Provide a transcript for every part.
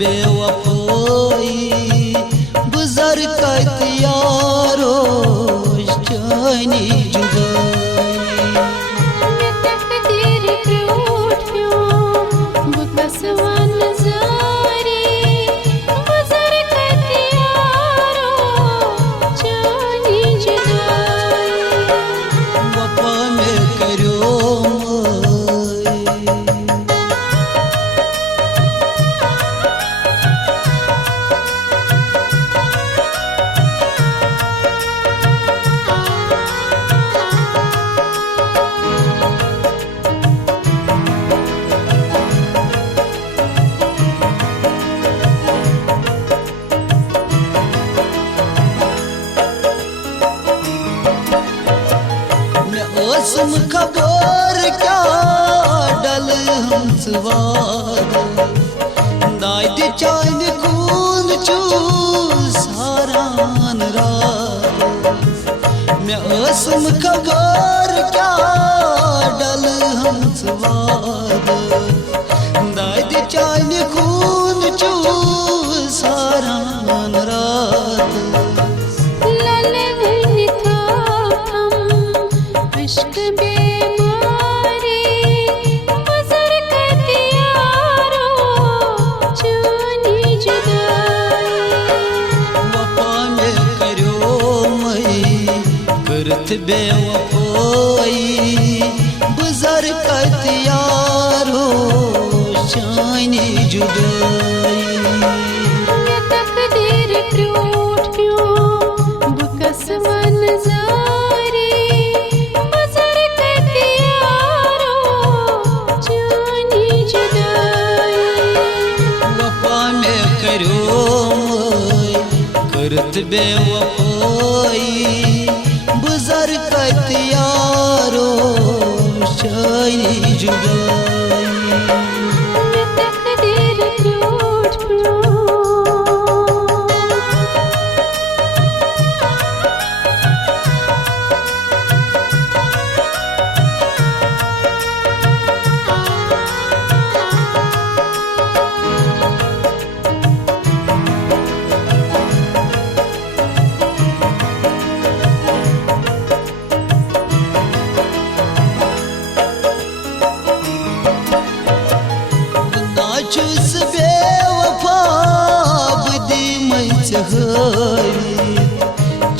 बेवफाई गुजर कत यारो जानी जुदाई तकदीर टूट प्यों बकसवन जारी गुजर कत यारो जानी जुदाई वफा में करो असम खबर क्या डल हम सवार दाद चांद खून चूस हारान रात मैं असम खबर क्या डल हम सवार दाद चांद खून चूस हारान रात इश्क बेमारी गुजर कत यारो जानी जुदाई वफा में करो मई करत बेवफाई गुजर कत यारो जानी जुदाई तकदीर टूट प्यों बकसवन जारी करत बेवफाई गुजर कत यारो जानी जुदाई तकदीर टूट प्यों नाचुस बेवफा बदी मई चहरी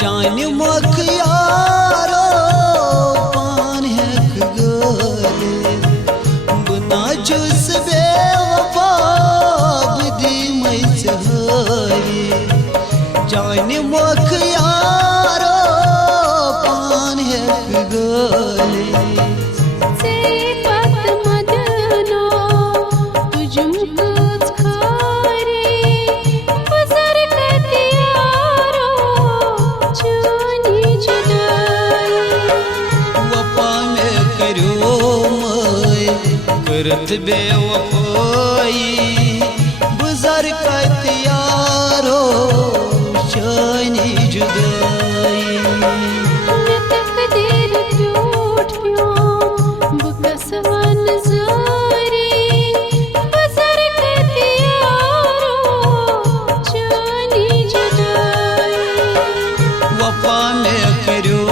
जान मख यारो पान है गले नाचुस बेवफा बदी मई चहरी जान मख यारो पान है गले करत बेवफाई गुजर कत यारो जानी जुदाई तकदीर टूट प्यों बकसवन जारी गुजर कत यारो जानी जुदाई वफा में करो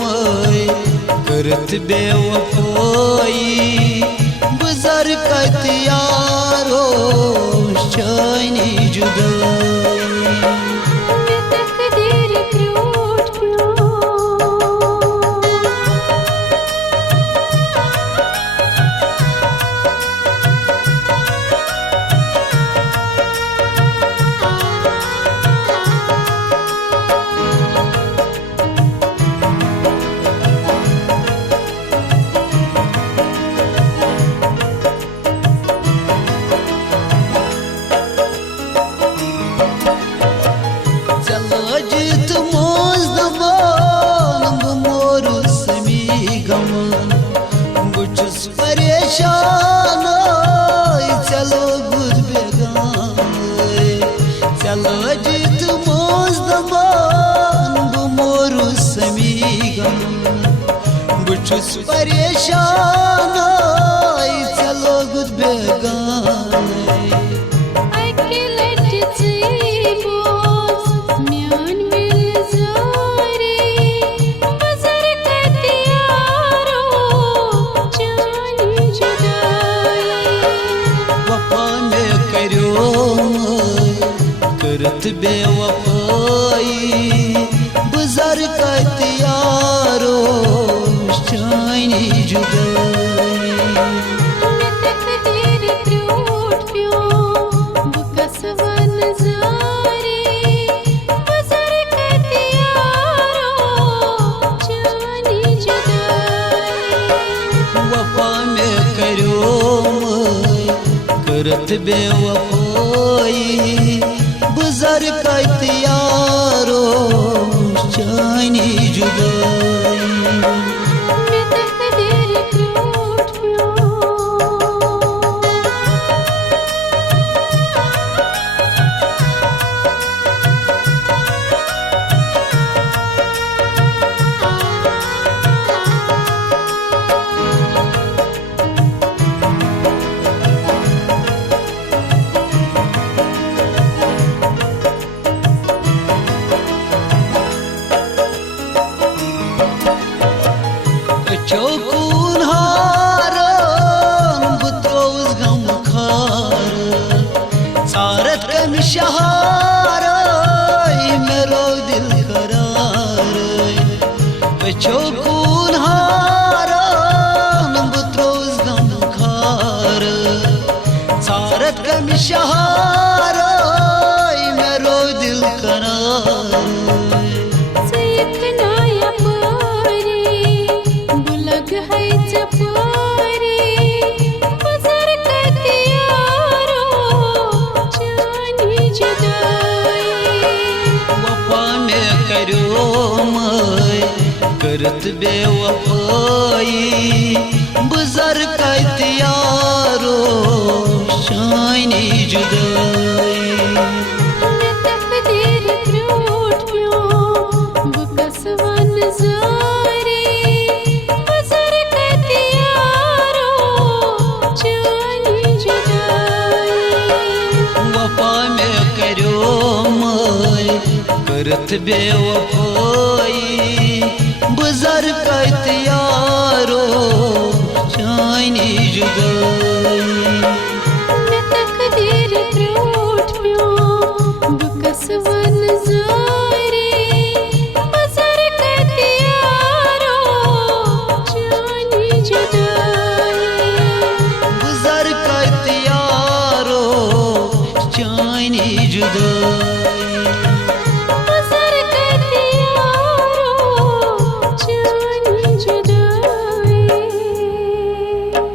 मई करत बेवफाई गुजर कत यारो जानी जुदाई तकदीर टूट प्यों परेशान चलो गुद बेगान चलो जित मोज दबान बो मोरु समीगम बुचुस परेशान चलो गुद बेगान करत बेवफाई बुजर कत यारो शानी जुदाई वफा में करो करत बेवफाई बुजर कत यारो शानी जुदाई चौकून हारन बुत्रोज गम खार सारत कम शहार मेरो दिल करार चौकून हारन बुत्रोज गम खार सारत कम शहार मेरो दिल करार करत बेवफाई बुजर कत यारो शानी जुदाई वफा में करो करत बेवफाई बुजर कत यारो शानी जुदाई बुजर कत यारो शानी जुदाई